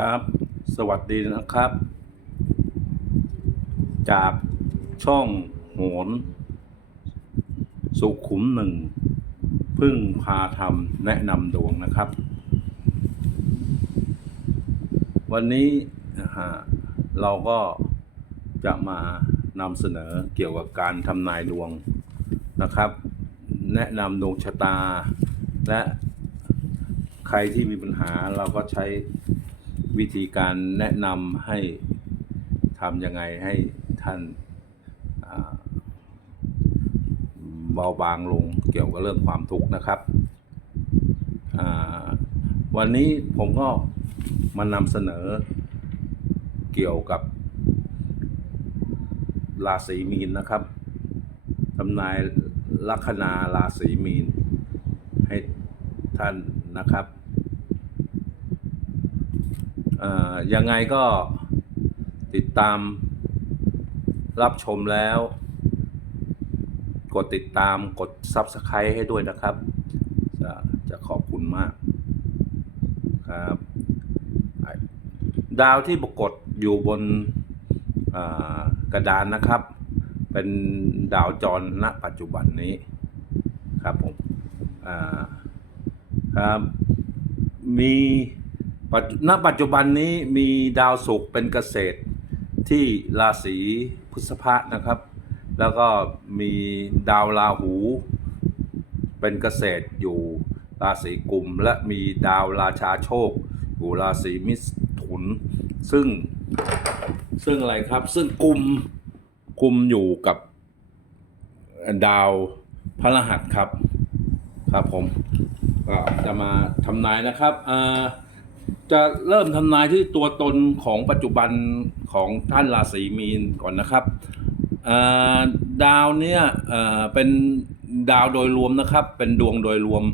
ครับ สวัสดีนะครับ จากช่องโหน สุขุมหนึ่ง พึ่งพาทำแนะนำดวงนะครับ วันนี้นะฮะเราก็จะมานำเสนอเกี่ยวกับการทำนายดวงนะครับ แนะนำดวงชะตาและใครที่มีปัญหาเราก็ใช้ วิธีการแนะนำให้ทำยังไงให้ท่านเบาบางลงเกี่ยวกับเรื่องความทุกข์นะครับ วันนี้ผมก็มานำเสนอเกี่ยวกับราศีมีนนะครับทำนายลัคนาราศีมีนให้ท่านนะครับ ยังไงก็ติดตามรับชมแล้ว กดติดตามกด Subscribe ให้ด้วยนะครับ จะจะขอบคุณมากครับดาวที่ปรากฏอยู่บนกระดานนะครับ เป็นดาวจรณปัจจุบันนี้ครับผมครับมี ณปัจจุบันนี้มีดาวศุกร์เป็นเกษตรที่ราศีพฤษภะนะครับ แล้วก็มีดาวราหูเป็นเกษตรอยู่ราศีกุม และมีดาวราชาโชค อยู่ราศีมิถุน ซึ่งซึ่งอะไรครับ ซึ่งกุมกุมอยู่กับดาวพระรหัสครับ ครับผมก็จะมาทำนายนะครับอ่า จะเริ่มทำนายที่ตัวตนของปัจจุบันของท่านราศีมีนก่อนนะครับอ่าดาวเนี้ยเอ่อเป็นดาวโดยรวมนะครับ เป็นดวงโดยรวม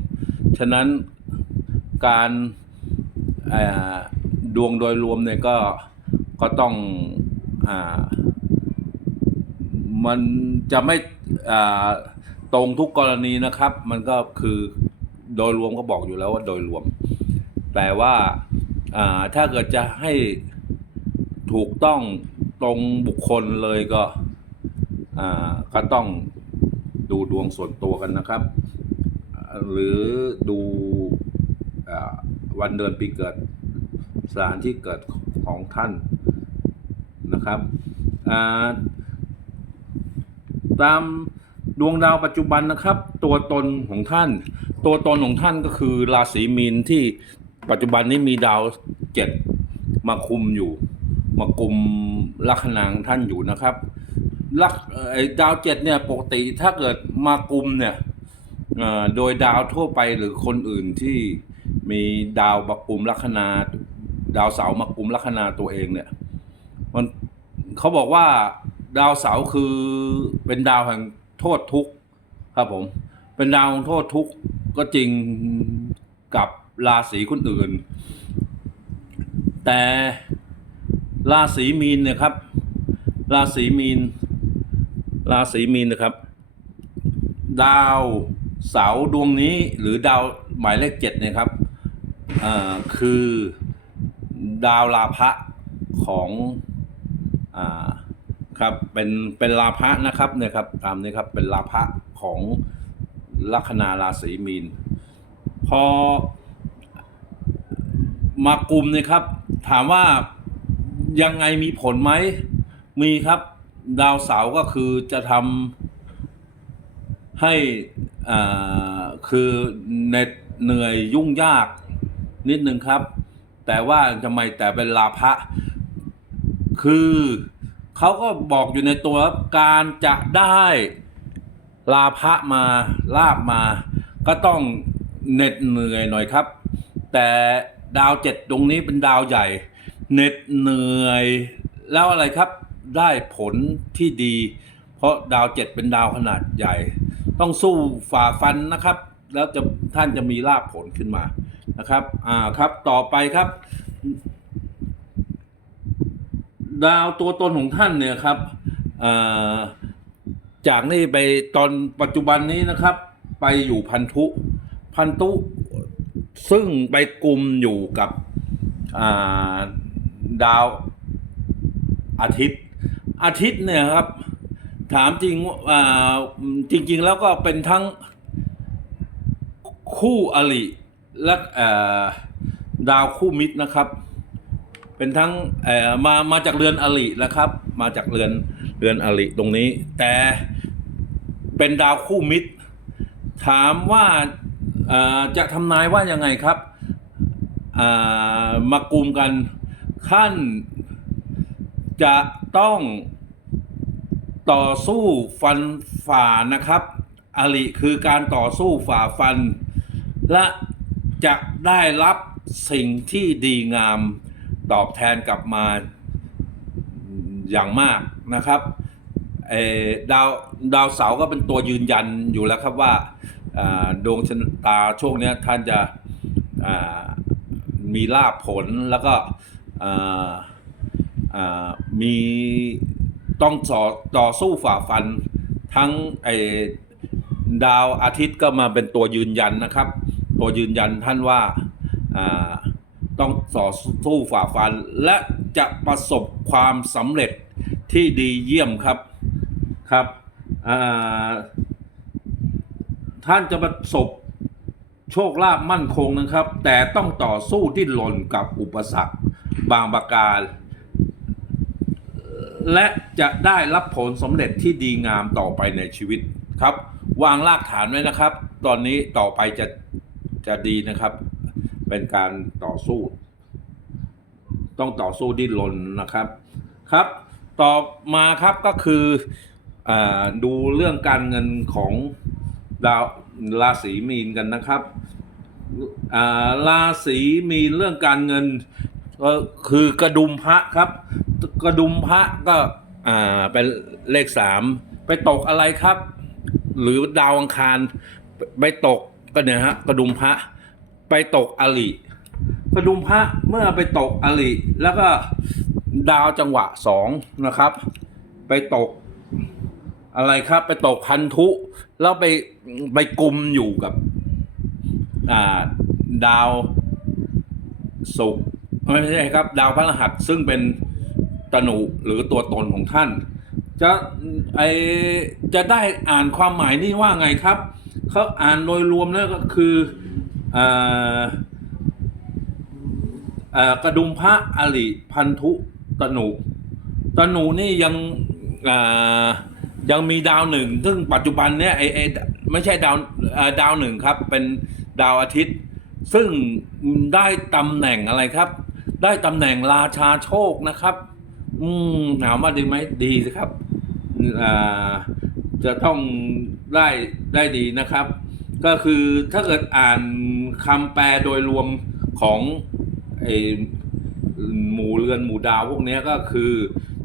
ฉะนั้นการอ่อดวงโดยรวมเนี่ยก็ก็ต้องอ่ามันจะไม่อ่าตรงทุกกรณีนะครับ มันก็คือโดยรวมก็บอกอยู่แล้วว่าโดยรวม แต่ว่าถ้าเกิดจะให้ถูกต้องตรงบุคคลเลยก็อ่าก็ต้องดูดวงส่วนตัวกันนะครับ หรือดูอ่าวันเดือนปีเกิดสถานที่เกิดของท่านนะครับตามดวงดาวปัจจุบันนะครับ ตัวตนของท่าน ตัวตนของท่านก็คือราศีมีนที่ ปัจจุบันนี้มีดาวเจ็ดมาคุมอยู่ มาคุมลัคนางท่านอยู่นะครับลักไอ้ดาวเจ็ดเนี่ยปกติถ้าเกิดมาคุมเนี่ยอ่อโดยดาวทั่วไปหรือคนอื่นที่มีดาวมาคุมลัคนา ดาวเสาร์มาคุมลัคนาตัวเองเนี่ยมันเขาบอกว่าดาวเสาร์คือเป็นดาวแห่งโทษทุกข์ครับผม เป็นดาวของโทษทุกข์ก็จริงกับ ราศีคนอื่น แต่ราศีมีนเนี่ยครับ ราศีมีน ราศีมีนนะครับ ดาวเสาดวงนี้หรือดาวหมายเลขเจ็ดเนี่ยครับคือดาวลาภะของอ่าครับเป็นเป็นลาภะนะครับเนี่ยครับตามนี้ครับเป็นลาภะของลัคนาราศีมีน พอ มากลุ่มเนี่ยครับ ถามว่ายังไงมีผลไหม มีครับ ดาวเสาร์ก็คือจะทำให้อ่าคือเหน็ดเหนื่อยยุ่งยากนิดนึงครับ แต่ว่าทำไมแต่เป็นลาภะคือเขาก็บอกอยู่ในตัวการจะได้ลาภะมาลาบมา ก็ต้องเหน็ดเหนื่อยหน่อยครับ แต่ ดาวเจ็ดตรงนี้เป็นดาวใหญ่เหน็ดเหนื่อย แล้วอะไรครับได้ผลที่ดี เพราะดาวเจ็ดเป็นดาวขนาดใหญ่ ต้องสู้ฝ่าฟันนะครับ แล้วจะท่านจะมีลาภผลขึ้นมานะครับอ่าครับต่อไปครับ ดาวตัวตนของท่านเนี่ยครับอ่าจากนี่ไปตอนปัจจุบันนี้นะครับ ไปอยู่พันธุ พันธุ ซึ่งไปกลุ่มอยู่กับาดาวอาทิตย์ อาทิตย์เนี่ยครับ ถามจริงจริง ๆ แล้วก็เป็นทั้งคู่อริและดาวคู่มิตรนะครับ เป็นทั้งมามาจากเรือนอรินะครับ มาจากเรือนเรือนอริตรงนี้ แต่เป็นดาวคู่มิตร ถามว่า จะทำนายว่ายังไงครับมากลุ่มกันท่านจะต้องต่อสู้ฟันฝ่านะครับอริคือการต่อสู้ฝ่าฟัน และจะได้รับสิ่งที่ดีงามตอบแทนกลับมาอย่างมากนะครับเอ่อดาวดาวเสาก็เป็นตัวยืนยันอยู่แล้วครับว่า ดวงชะตาช่วงนี้ท่านจะมีลาภผลแล้วก็มีต้องต่อต่อสู้ฝ่าฟันทั้งไอดาวอาทิตย์ก็มาเป็นตัวยืนยันนะครับ ตัวยืนยันท่านว่าอ่าต้องต่อสู้ฝ่าฟัน และจะประสบความสำเร็จที่ดีเยี่ยมครับครับอ่า ท่านจะประสบโชคลาภมั่นคงนะครับ แต่ต้องต่อสู้ดิ้นรนกับอุปสรรคบางประการ และจะได้รับผลสำเร็จที่ดีงามต่อไปในชีวิตครับ วางรากฐานไว้นะครับ ตอนนี้ต่อไปจะจะดีนะครับ เป็นการต่อสู้ ต้องต่อสู้ดิ้นรนนะครับครับ ต่อมาครับก็คืออดูเรื่องการเงินของ ดาวราศีมีนกันนะครับอ่าราศีมีนเรื่องการเงินก็คือกระดุมพระครับ กระดุมพระก็อ่าเป็นเลขสามไปตกอะไรครับ หรือดาวอังคารไปไปตกก็เนี่ยฮะกระดุมพระไปตกอลิกระดุมพระเมื่อไปตกอลิแล้วก็ดาวจังหวะสองนะครับ ไปตก อะไรครับ ไปตกพันธุ แล้วไปไปกลุ่มอยู่กับ อ่า ดาวศุกร์ไม่ใช่ครับ ดาวพฤหัสซึ่งเป็นตนุหรือตัวตนของท่าน จะไอจะได้อ่านความหมายนี่ว่าไงครับเขาอ่านโดยรวมแล้วก็คืออ่าอ่ากระดุมพระอริพันธุตนุตนุนี่ยังอ่า ยังมีดาวหนึ่งซึ่งปัจจุบันเนี่ยไอไอไม่ใช่ดาวดาวหนึ่งครับ เป็นดาวอาทิตย์ ซึ่งได้ตำแหน่งอะไรครับ ได้ตำแหน่งราชาโชคนะครับ อืมถามว่าดีไหมดีสิครับอ่าจะต้องได้ได้ดีนะครับ ก็คือถ้าเกิดอ่านคำแปลโดยรวมของไอหมู่เรือนหมู่ดาวพวกนี้ก็คือ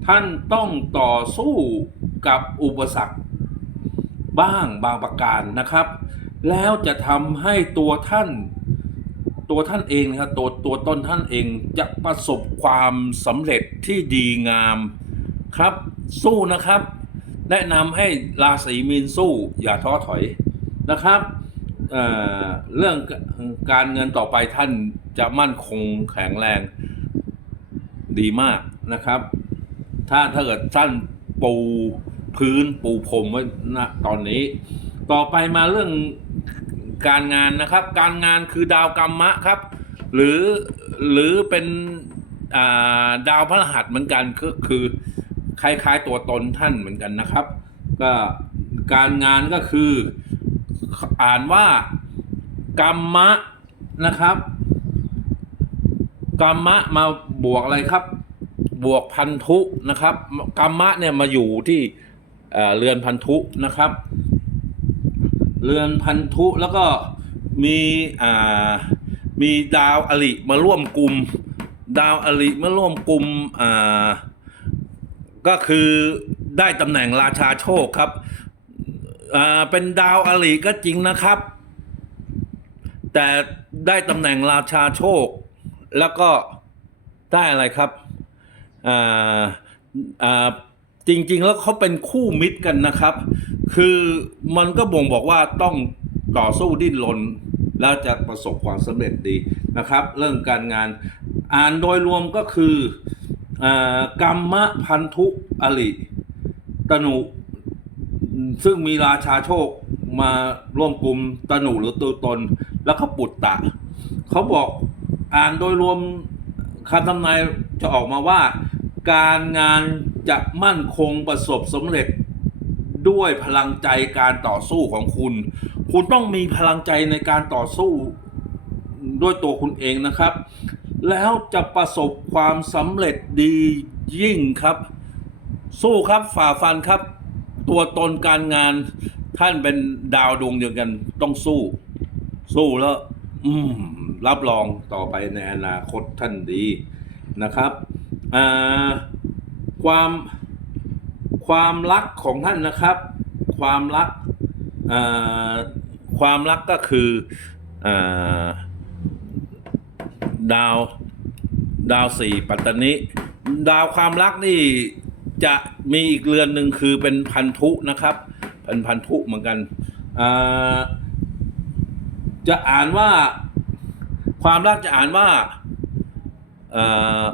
ท่านต้องต่อสู้ กับอุปสรรค บ้างบางประการนะครับ แล้วจะทำให้ตัวท่าน ตัวท่านเองนะครับตัวตัวต้นท่านเองจะประสบความสำเร็จที่ดีงามครับ สู้นะครับ แนะนำให้ราศีมีนสู้อย่าท้อถอยนะครับเเรื่องการเงินต่อไปท่านจะมั่นคงแข็งแรงดีมากนะครับ ถ้าถ้าเกิดท่าน ปูพื้นปูพรมไว้ณตอนนี้ ต่อไปมาเรื่องการงานนะครับ การงานคือดาวกรรมะครับ หรือหรือเป็นาดาวพฤหัสเหมือนกันก็คือคล้ายๆตัวตนท่านเหมือนกันนะครับ ก็การงานก็คืออ่านว่ากรรมะนะครับกรรมะมาบวกอะไรครับ บวกพันธุนะครับกรรมะเนี่ยมาอยู่ที่เรือนพันธุนะครับ เรือนพันธุแล้วก็มีอ่ามีดาวอริมาร่วมกลุ่ม ดาวอริมาร่วมกลุ่มอ่าก็คือได้ตำแหน่งราชาโชคครับอ่าเป็นดาวอริก็จริงนะครับ แต่ได้ตำแหน่งราชาโชค แล้วก็ได้อะไรครับ อ่าอ่าจริง ๆ แล้วเขาเป็นคู่มิตรกันนะครับ คือมันก็บ่งบอกว่าต้องต่อสู้ดิ้นรนแล้วจะประสบความสำเร็จดีนะครับ เรื่องการงานอ่านโดยรวมก็คืออากรรมะพันธุอริตนุซึ่งมีราชาโชคมาร่วมกลุ่มตนุหรือตัวตน แล้วก็ปุตตะ เขาบอกอ่านโดยรวม คำทำนายจะออกมาว่า การงานจะมั่นคงประสบสำเร็จด้วยพลังใจการต่อสู้ของคุณ คุณต้องมีพลังใจในการต่อสู้ด้วยตัวคุณเองนะครับ แล้วจะประสบความสำเร็จดียิ่งครับ สู้ครับฝ่าฟันครับ ตัวตนการงานท่านเป็นดาวดวงเดียวกันต้องสู้ สู้แล้ว อืมรับรองต่อไปในอนาคตท่านดีนะครับอ่าความความรักของท่านนะครับ ความรักอ่าความรักก็คืออ่าดาวดาวสี่ปัตตานิดาวความรักนี่จะมีอีกเรือนหนึ่งคือเป็นพันธุนะครับ เป็นพันธุเหมือนกันอ่า จะอ่านว่าความรักจะอ่านว่าเอ่อ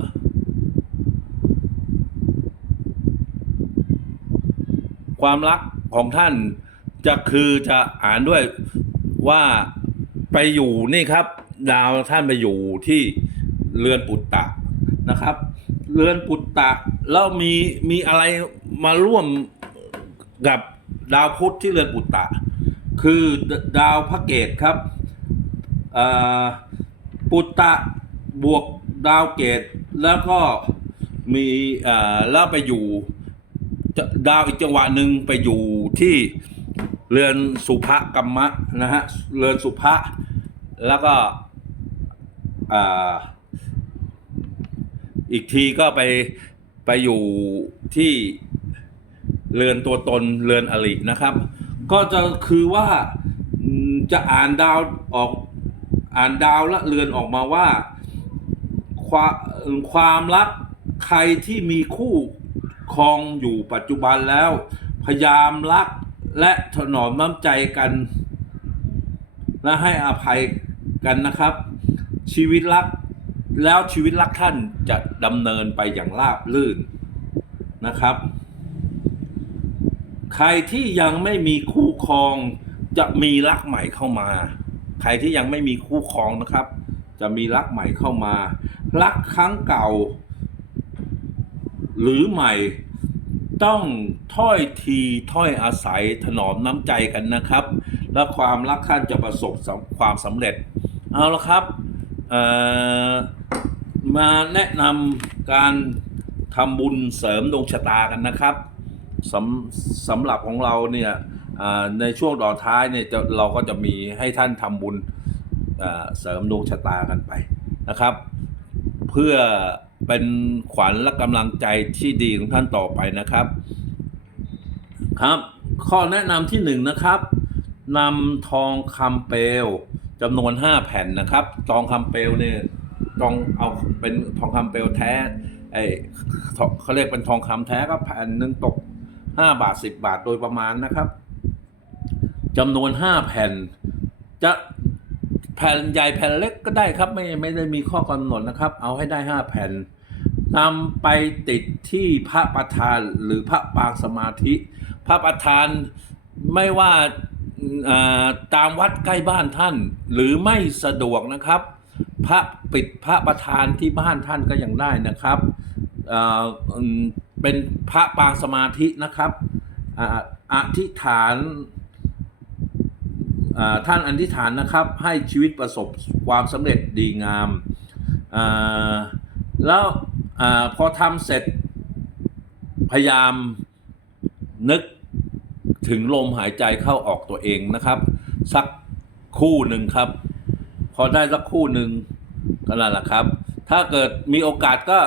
ความรักของท่านจะคือจะอ่านด้วยว่าไปอยู่นี่ครับ ดาวท่านไปอยู่ที่เรือนปุตตะนะครับ เรือนปุตตะแล้วมีมีอะไรมาร่วมกับดาวพุธที่เรือนปุตตะ คือดาวพระเกตครับ ปุตตะบวกดาวเกตแล้วก็มีอ่าแล้วไปอยู่ดาวอีกจังหวะหนึ่งไปอยู่ที่เรือนสุภกรรมะนะฮะเรือนสุภะแล้วก็อ่าอีกทีก็ไปไปอยู่ที่เรือนตัวตนเรือนอรินะครับ ก็จะคือว่าจะอ่านดาวออก อ่านดาวและเรือนออกมาว่า ความความรักใครที่มีคู่ครองอยู่ปัจจุบันแล้ว พยายามรักและถนอมน้ำใจกัน และให้อภัยกันนะครับ ชีวิตรักแล้วชีวิตรักท่านจะดำเนินไปอย่างราบรื่นนะครับ ใครที่ยังไม่มีคู่ครองจะมีรักใหม่เข้ามา ใครที่ยังไม่มีคู่ครองนะครับ จะมีรักใหม่เข้ามา รักครั้งเก่า หรือใหม่ต้องถ้อยทีถ้อยอาศัยถนอมน้ำใจกันนะครับ และความรักท่านจะประสบสความสำเร็จ เอาละครับมาแนะนำการทำบุญเสริมดวงชะตากันนะครับสำสำหรับของเราเนี่ย ในช่วงต่อท้ายเนี่ยเราก็จะมีให้ท่านทำบุญเสริมดวงชะตากันไปนะครับ เพื่อเป็นขวัญและกำลังใจที่ดีของท่านต่อไปนะครับครับ ข้อแนะนำที่หนึ่งนะครับนำทองคำเปลวจำนวน 5 แผ่นนะครับ ทองคำเปลวเนี่ยต้องเอาเป็นทองคำเปลวแท้ไอ้เขาเขาเรียกเป็นทองคำแท้ก็แผ่นหนึ่งตก 5 บาท 10 บาทโดยประมาณนะครับ จำนวน 5 แผ่น จะแผ่นใหญ่แผ่นเล็กก็ได้ครับ ไม่ไม่ได้มีข้อกำหนดนะครับ เอาให้ได้ 5 แผ่นนำไปติดที่พระประธานหรือพระปางสมาธิ พระประธานไม่ว่าอ่าตามวัดใกล้บ้านท่าน หรือไม่สะดวกนะครับ พระปิดพระประธานที่บ้านท่านก็ยังได้นะครับอ่าเป็นพระปางสมาธินะครับอ่าอธิษฐาน ท่านอธิษฐานนะครับให้ชีวิตประสบความสำเร็จดีงามาแล้วอพอทำเสร็จพยายามนึกถึงลมหายใจเข้าออกตัวเองนะครับ สักคู่หนึ่งครับ พอได้สักคู่หนึ่งก็นั่นแหละครับ ถ้าเกิดมีโอกาสก็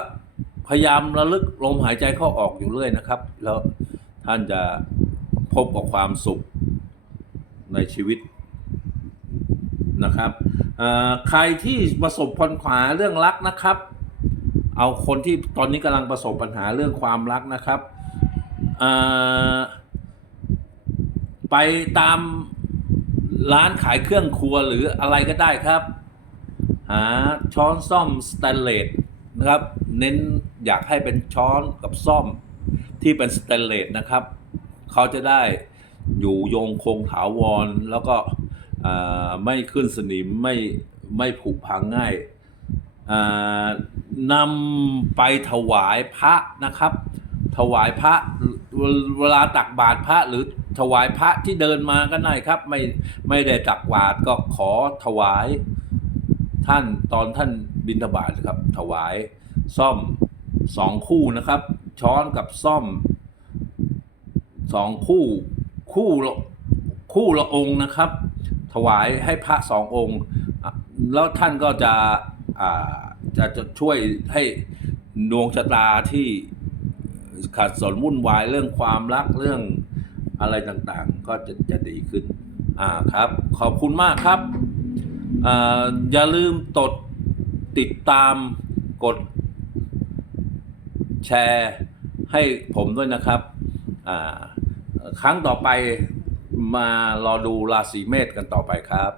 พยายามระลึกลมหายใจเข้าออกอยู่เรื่อยนะครับ แล้วท่านจะพบกับความสุขในชีวิต นะครับใครที่ประสบปัญหาเรื่องรักนะครับ เอาคนที่ตอนนี้กำลังประสบปัญหาเรื่องความรักนะครับไปตามร้านขายเครื่องครัวหรืออะไรก็ได้ครับ หาช้อนซ่อมสแตนเลสนะครับ เน้นอยากให้เป็นช้อนกับซ่อมที่เป็นสแตนเลสนะครับ เขาจะได้อยู่โยงคงถาวรแล้วก็ ไม่ขึ้นสนิมไม่ไม่ผุพังง่ายนำไปถวายพระนะครับ ถวายพระเวลาตักบาตรพระหรือถวายพระที่เดินมาก็ได้ครับ ไม่ไม่ได้ตักบาตรก็ขอถวายท่านตอนท่านบิณฑบาตครับ ถวายซ่อมสองคู่นะครับ ช้อนกับซ่อมสองคู่คู่ละคู่ละองค์นะครับ ถวายให้พระสององค์ แล้วท่านก็จะจะจะช่วยให้ดวงชะตาที่ขัดสนวุ่นวายเรื่องความรักเรื่องอะไรต่างๆ ก็จะจะดีขึ้นอ่าครับ ขอบคุณมากครับอ่าอย่าลืมตดติดตามกด แชร์ให้ผมด้วยนะครับอ่าครั้งต่อไป มารอดูราศีเมษกันต่อไปครับ